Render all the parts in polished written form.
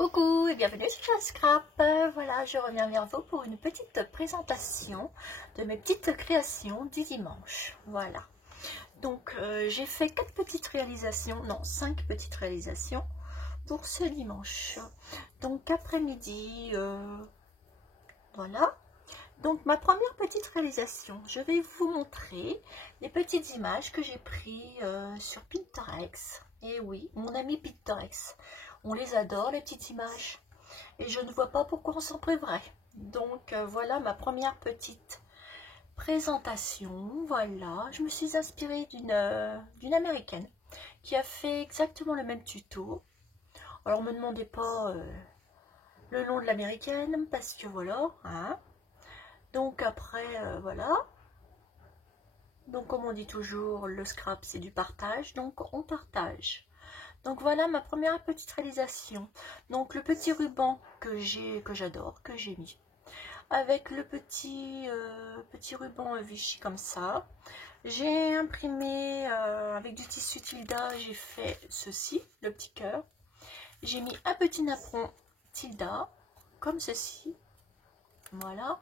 Coucou et bienvenue sur Jade Scrap. Voilà, je reviens vers vous pour une petite présentation de mes petites créations du dimanche. Voilà. Donc, j'ai fait 4 petites réalisations, non, 5 petites réalisations pour ce dimanche. Donc, après-midi, voilà. Donc, ma première petite réalisation, je vais vous montrer les petites images que j'ai prises sur Pinterest. Et oui, mon ami Pinterest. On les adore, les petites images. Et je ne vois pas pourquoi on s'en priverait. Donc, voilà ma première petite présentation. Voilà, je me suis inspirée d'une américaine qui a fait exactement le même tuto. Alors, ne me demandez pas le nom de l'américaine parce que voilà, hein. Donc, après, voilà. Donc, comme on dit toujours, le scrap, c'est du partage. Donc, on partage. Donc voilà ma première petite réalisation. Donc le petit ruban que j'adore, que j'ai mis. Avec le petit ruban Vichy comme ça. J'ai imprimé avec du tissu Tilda, j'ai fait ceci, le petit cœur. J'ai mis un petit napperon Tilda, comme ceci. Voilà.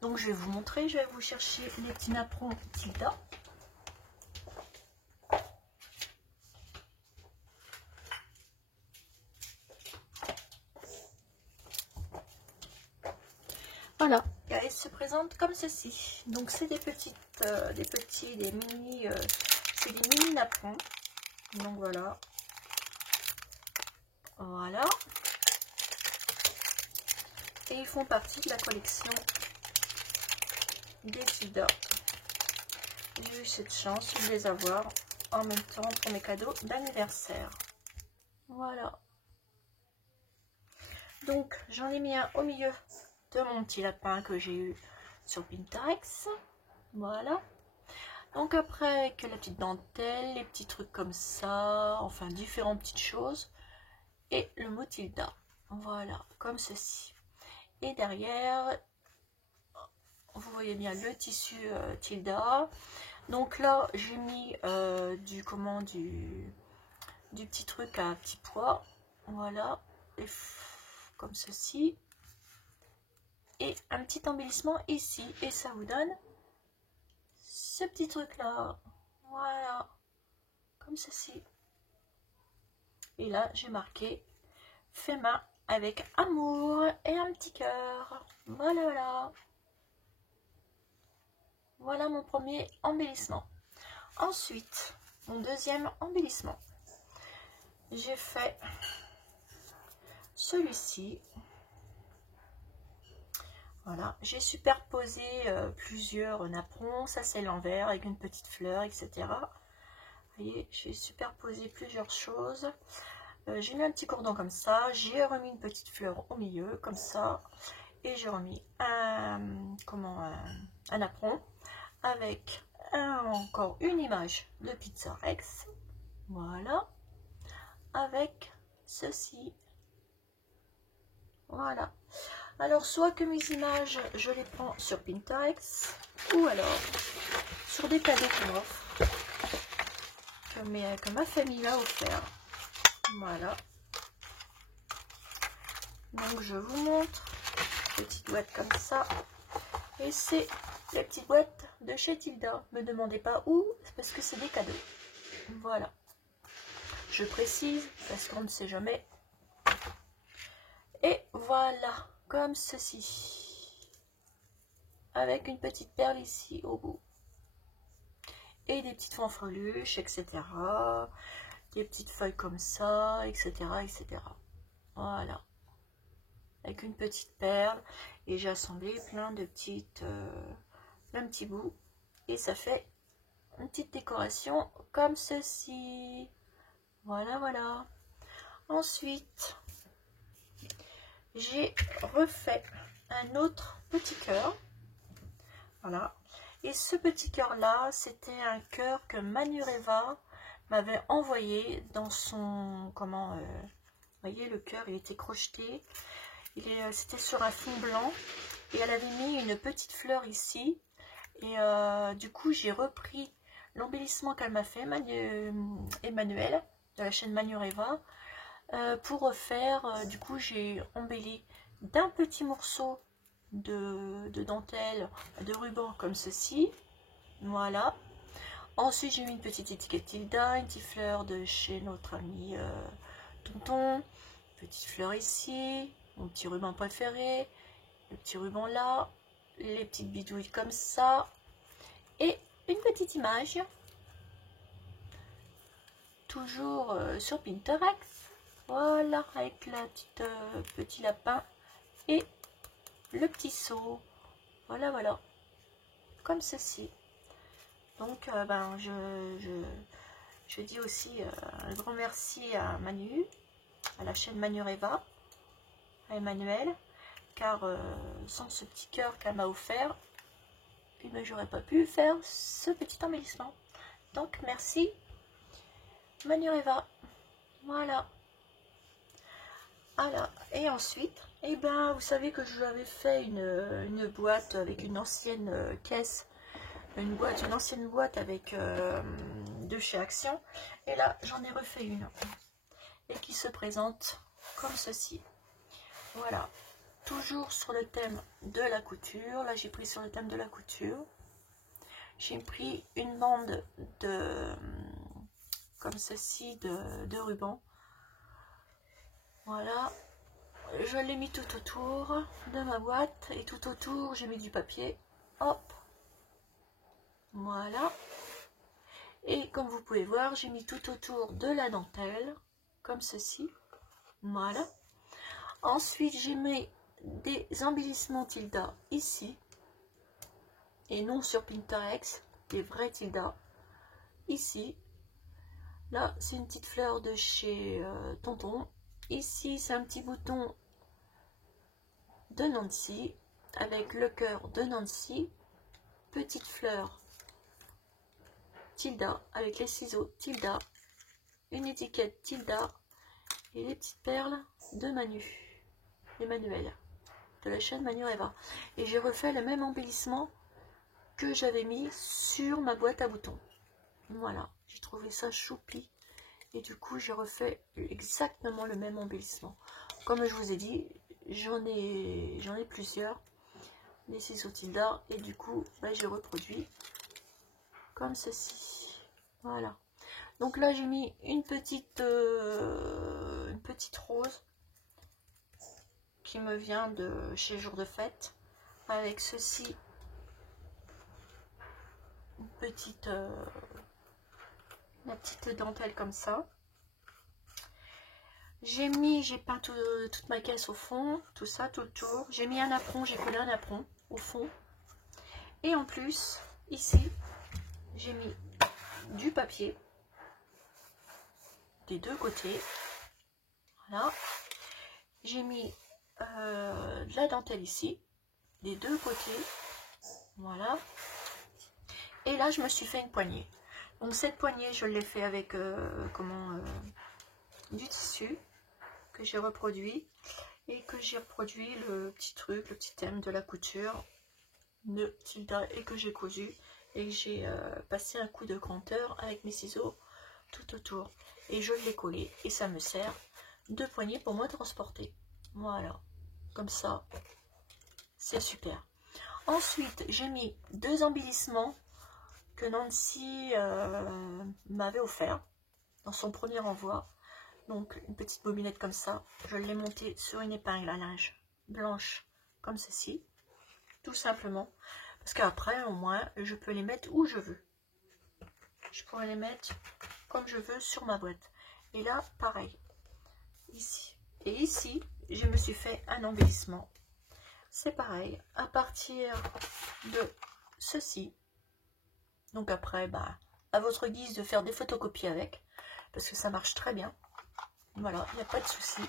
Donc je vais vous montrer, je vais vous chercher les petits napperons Tilda. Voilà, elle se présente comme ceci. Donc c'est des mini, c'est des mini napperons. Donc voilà, voilà. Et ils font partie de la collection des Tilda. J'ai eu cette chance de les avoir en même temps pour mes cadeaux d'anniversaire. Voilà. Donc j'en ai mis un au milieu de mon petit lapin que j'ai eu sur Pinterest. Voilà. Donc après, avec la petite dentelle, les petits trucs comme ça, enfin différentes petites choses. Et le mot Tilda. Voilà, comme ceci. Et derrière, vous voyez bien le tissu Tilda. Donc là, j'ai mis du petit truc à petit pois. Voilà, et comme ceci. Et un petit embellissement ici. Et ça vous donne ce petit truc là. Voilà, comme ceci. Et là, j'ai marqué fait main avec amour et un petit cœur. Voilà, voilà. Voilà mon premier embellissement. Ensuite, mon deuxième embellissement. J'ai fait celui-ci. Voilà, j'ai superposé plusieurs napperons. Ça, c'est l'envers avec une petite fleur, etc. Vous voyez, j'ai superposé plusieurs choses. J'ai mis un petit cordon comme ça. J'ai remis une petite fleur au milieu, comme ça. Et j'ai remis un napperon avec encore une image de Pizza Rex. Voilà. Avec ceci. Voilà. Alors, soit que mes images, je les prends sur Pinterest, ou alors sur des cadeaux qu'on m'offre, que ma famille m'a offert. Voilà. Donc, je vous montre. Petite boîte comme ça. Et c'est les petites boîtes de chez Tilda. Ne me demandez pas où, parce que c'est des cadeaux. Voilà. Je précise, parce qu'on ne sait jamais. Et voilà, comme ceci. Avec une petite perle ici au bout. Et des petites fanfreluches, etc. Des petites feuilles comme ça, etc. etc. Voilà. Avec une petite perle. Et j'ai assemblé plein de petites... un petit bout. Et ça fait une petite décoration comme ceci. Voilà, voilà. Ensuite, j'ai refait un autre petit cœur. Voilà. Et ce petit cœur là, c'était un cœur que Manureva m'avait envoyé dans son... vous voyez, le cœur, il était crocheté. C'était sur un fond blanc. Et elle avait mis une petite fleur ici. Et du coup, j'ai repris l'embellissement qu'elle m'a fait, Emmanuel, de la chaîne Manureva. pour refaire, du coup j'ai embelli d'un petit morceau de dentelle, de ruban comme ceci, voilà. Ensuite j'ai mis une petite étiquette Tilda, une petite fleur de chez notre ami Tonton, petite fleur ici, mon petit ruban préféré, le petit ruban là, les petites bidouilles comme ça, et une petite image, toujours sur Pinterest, voilà, avec la petite petit lapin et le petit seau, voilà, voilà, comme ceci. Donc ben, je dis aussi un grand merci à Manu, à la chaîne Manureva, à Emmanuel, car sans ce petit cœur qu'elle m'a offert, eh ben, j'aurais pas pu faire ce petit embellissement. Donc merci Manureva, voilà. Voilà. Et ensuite, eh ben, vous savez que je lui avais fait une boîte avec une ancienne caisse, une ancienne boîte avec de chez Action, et là j'en ai refait une et qui se présente comme ceci, voilà, toujours sur le thème de la couture. Là j'ai pris sur le thème de la couture, j'ai pris une bande de comme ceci de ruban, voilà, je l'ai mis tout autour de ma boîte et tout autour j'ai mis du papier, hop, voilà. Et comme vous pouvez voir, j'ai mis tout autour de la dentelle, comme ceci, voilà. Ensuite, j'ai mis des embellissements Tilda ici, et non sur Pinterest, des vrais Tilda, ici. Là, c'est une petite fleur de chez Tonton. Ici, c'est un petit bouton de Nancy, avec le cœur de Nancy, petite fleur Tilda, avec les ciseaux Tilda, une étiquette Tilda, et les petites perles de Manu, Emmanuel, de la chaîne Manureva. Et j'ai refait le même embellissement que j'avais mis sur ma boîte à boutons. Voilà, j'ai trouvé ça choupi. Et du coup, j'ai refait exactement le même embellissement. Comme je vous ai dit, j'en ai plusieurs, les ciseaux Tilda. Et du coup, bah, j'ai reproduit comme ceci. Voilà. Donc là, j'ai mis une petite rose qui me vient de chez Jour de Fête, avec ceci, une petite dentelle comme ça. J'ai peint toute ma caisse au fond, tout ça, tout le tour. J'ai mis un apron, j'ai collé un apron au fond. Et en plus, ici, j'ai mis du papier des deux côtés. Voilà. J'ai mis de la dentelle ici, des deux côtés. Voilà. Et là, je me suis fait une poignée. Donc cette poignée, je l'ai fait avec du tissu que j'ai reproduit, et que j'ai reproduit le petit truc, le petit thème de la couture de Tilda, et que j'ai cousu, et que j'ai passé un coup de cranteur avec mes ciseaux tout autour, et je l'ai collé, et ça me sert de poignée pour moi transporter. Voilà, comme ça, c'est super. Ensuite, j'ai mis deux embellissements que Nancy m'avait offert dans son premier envoi. Donc une petite bobinette comme ça, je l'ai montée sur une épingle à linge blanche comme ceci, tout simplement, parce qu'après au moins je peux les mettre où je veux. Je pourrais les mettre comme je veux sur ma boîte. Et là pareil, ici et ici, je me suis fait un embellissement. C'est pareil, à partir de ceci. Donc après, bah, à votre guise de faire des photocopies avec, parce que ça marche très bien. Voilà, il n'y a pas de souci.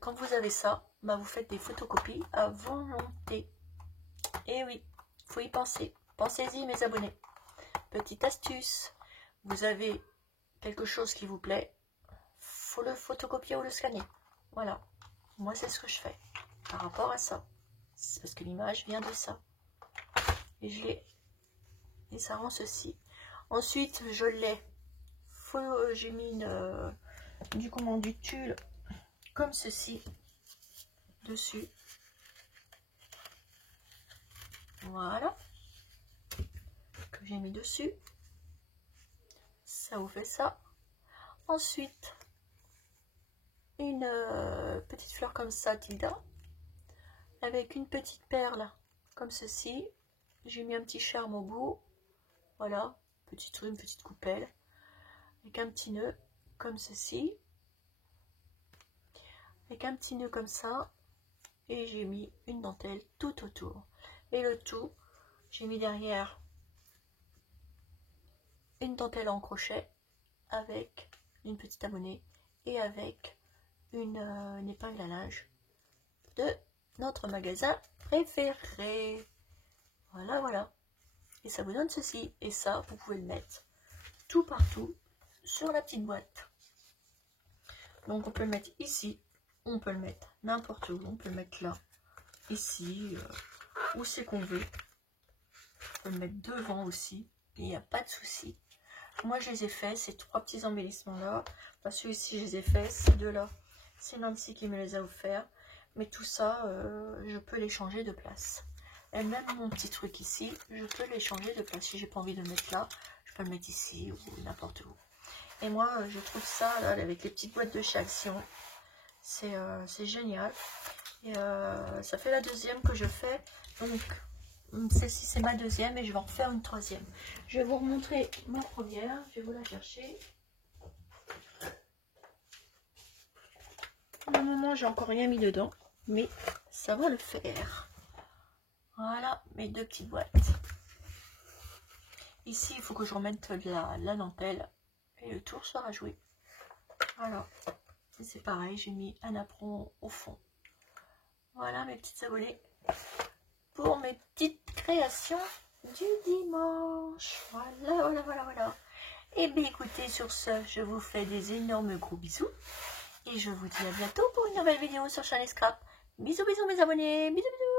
Quand vous avez ça, bah, vous faites des photocopies à volonté. Et oui, il faut y penser. Pensez-y, mes abonnés. Petite astuce, vous avez quelque chose qui vous plaît, faut le photocopier ou le scanner. Voilà, moi c'est ce que je fais par rapport à ça. C'est parce que l'image vient de ça. Et je l'ai. Et ça rend ceci. Ensuite, je l'ai. J'ai mis du tulle comme ceci dessus. Voilà, que j'ai mis dessus. Ça vous fait ça. Ensuite, une petite fleur comme ça, Tilda, avec une petite perle comme ceci. J'ai mis un petit charme au bout. Voilà, petit truc, une petite coupelle, avec un petit nœud comme ceci, avec un petit nœud comme ça, et j'ai mis une dentelle tout autour. Et le tout, j'ai mis derrière une dentelle en crochet avec une petite abonnée et avec une épingle à linge de notre magasin préféré. Voilà, voilà. Et ça vous donne ceci. Et ça, vous pouvez le mettre tout partout sur la petite boîte. Donc on peut le mettre ici, on peut le mettre n'importe où, on peut le mettre là, ici, où c'est qu'on veut. On peut le mettre devant aussi, il n'y a pas de souci. Moi je les ai fait, ces 3 petits embellissements là, enfin celui-ci je les ai fait, ces deux là, c'est Nancy qui me les a offerts, mais tout ça, je peux les changer de place. Et même mon petit truc ici, je peux les changer de place. Si j'ai pas envie de le mettre là, je peux le mettre ici ou n'importe où. Et moi, je trouve ça, là, avec les petites boîtes de chez Action, c'est génial. Et ça fait la deuxième que je fais. Donc, celle-ci, c'est ma deuxième et je vais en refaire une troisième. Je vais vous remontrer ma première. Je vais vous la chercher. Pour le moment, j'ai encore rien mis dedans, mais ça va le faire. Voilà, mes 2 petites boîtes. Ici, il faut que je remette la dentelle. Et le tour sera joué. Voilà. C'est pareil, j'ai mis un apron au fond. Voilà mes petites abonnées pour mes petites créations du dimanche. Voilà, voilà, voilà, voilà. Et bien écoutez, sur ce, je vous fais des énormes gros bisous. Et je vous dis à bientôt pour une nouvelle vidéo sur Shiny Scrap. Bisous, bisous mes abonnés. Bisous, bisous.